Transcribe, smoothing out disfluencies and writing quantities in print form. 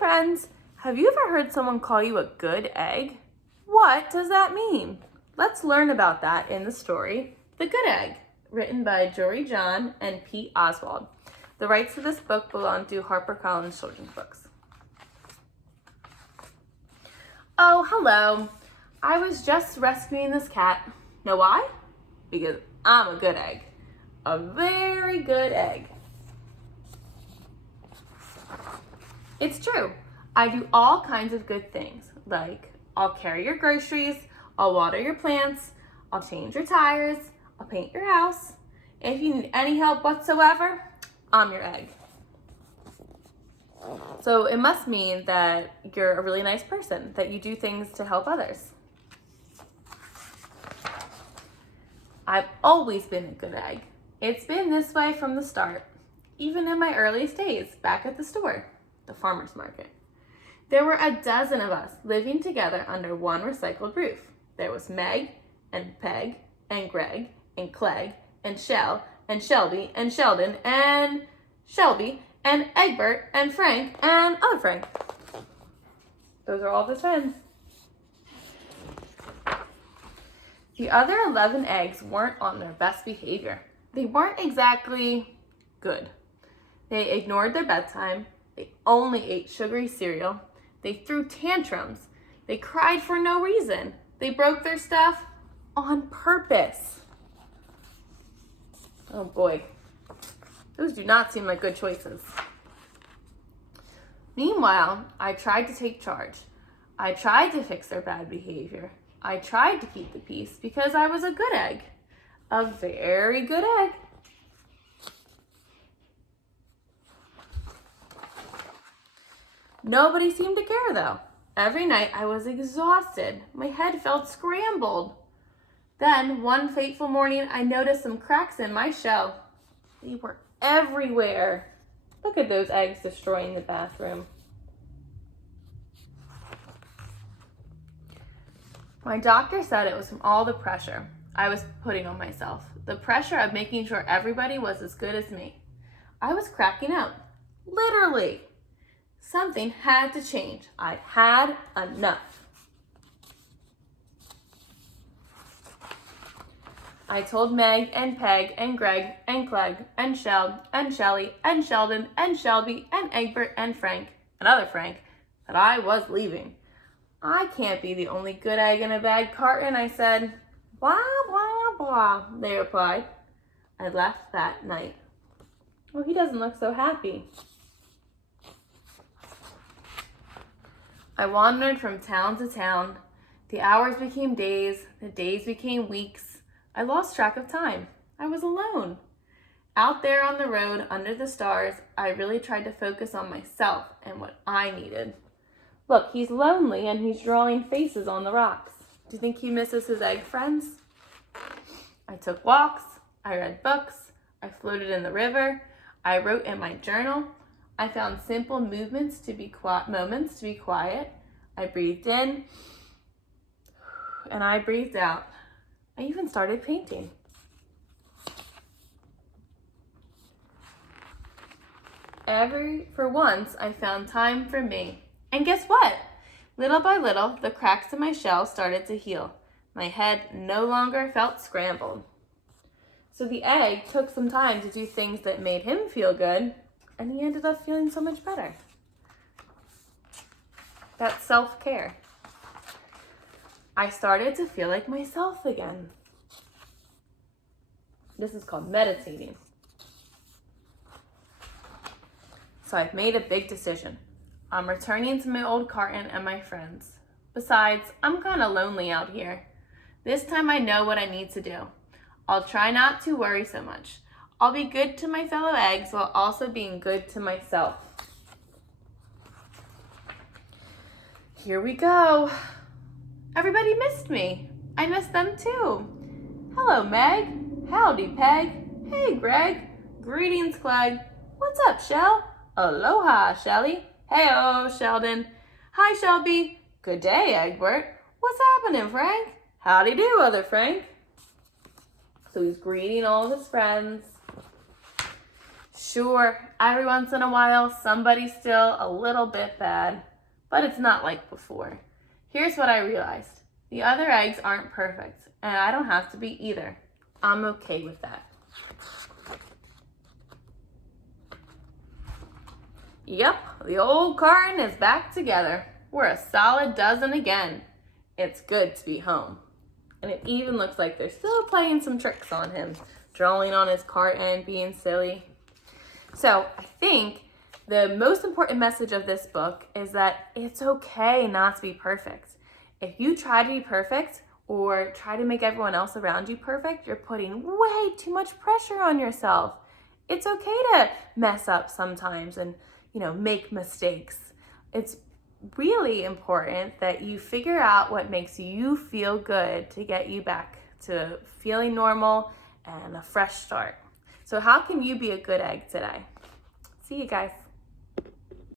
friends, have you ever heard someone call you a good egg? What does that mean? Let's learn about that in the story, The Good Egg, written by Jory John and Pete Oswald. The rights to this book belong to HarperCollins Children's Books. Oh, hello. I was just rescuing this cat. Know why? Because I'm a good egg. A very good egg. It's true. I do all kinds of good things, like I'll carry your groceries, I'll water your plants, I'll change your tires, I'll paint your house. If you need any help whatsoever, I'm your egg. So it must mean that you're a really nice person, that you do things to help others. I've always been a good egg. It's been this way from the start, even in my earliest days back at the store, the farmer's market. There were a dozen of us living together under one recycled roof. There was Meg and Peg and Greg and Clegg and Shell and Shelby and Sheldon and Shelby and Egbert and Frank and other Frank. Those are all his friends. The other 11 eggs weren't on their best behavior. They weren't exactly good. They ignored their bedtime. They only ate sugary cereal. They threw tantrums. They cried for no reason. They broke their stuff on purpose. Oh boy, those do not seem like good choices. Meanwhile, I tried to take charge. I tried to fix their bad behavior. I tried to keep the peace because I was a good egg. A very good egg. Nobody seemed to care though. Every night I was exhausted. My head felt scrambled. Then one fateful morning I noticed some cracks in my shell. They were everywhere. Look at those eggs destroying the bathroom. My doctor said it was from all the pressure I was putting on myself. The pressure of making sure everybody was as good as me. I was cracking out. Literally. Something had to change. I'd had enough. I told Meg and Peg and Greg and Clegg and Shell and Shelly and Sheldon and Shelby and Egbert and Frank, another Frank, that I was leaving. I can't be the only good egg in a bad carton, I said. Blah, blah, blah, they replied. I left that night. Well, he doesn't look so happy. I wandered from town to town. The hours became days. The days became weeks. I lost track of time. I was alone. Out there on the road, under the stars, I really tried to focus on myself and what I needed. Look, he's lonely and he's drawing faces on the rocks. Do you think he misses his egg friends? I took walks. I read books. I floated in the river. I wrote in my journal. I found simple moments to be quiet. I breathed in and I breathed out. I even started painting. For once, I found time for me. And guess what? Little by little, the cracks in my shell started to heal. My head no longer felt scrambled. So the egg took some time to do things that made him feel good, and he ended up feeling so much better. That's self-care. I started to feel like myself again. This is called meditating. So I've made a big decision. I'm returning to my old carton and my friends. Besides, I'm kind of lonely out here. This time I know what I need to do. I'll try not to worry so much. I'll be good to my fellow eggs while also being good to myself. Here we go. Everybody missed me. I missed them too. Hello, Meg. Howdy, Peg. Hey, Greg. Greetings, Clegg. What's up, Shell? Aloha, Shelly. Hey-oh, Sheldon. Hi, Shelby. Good day, Egbert. What's happening, Frank? Howdy do, other Frank. So he's greeting all of his friends. Sure, every once in a while, somebody's still a little bit bad, but it's not like before. Here's what I realized. The other eggs aren't perfect, and I don't have to be either. I'm okay with that. Yep, the old carton is back together. We're a solid dozen again. It's good to be home. And it even looks like they're still playing some tricks on him, drawing on his carton, being silly. So I think the most important message of this book is that it's okay not to be perfect. If you try to be perfect or try to make everyone else around you perfect, you're putting way too much pressure on yourself. It's okay to mess up sometimes and, make mistakes. It's really important that you figure out what makes you feel good to get you back to feeling normal and a fresh start. So how can you be a good egg today? See you guys.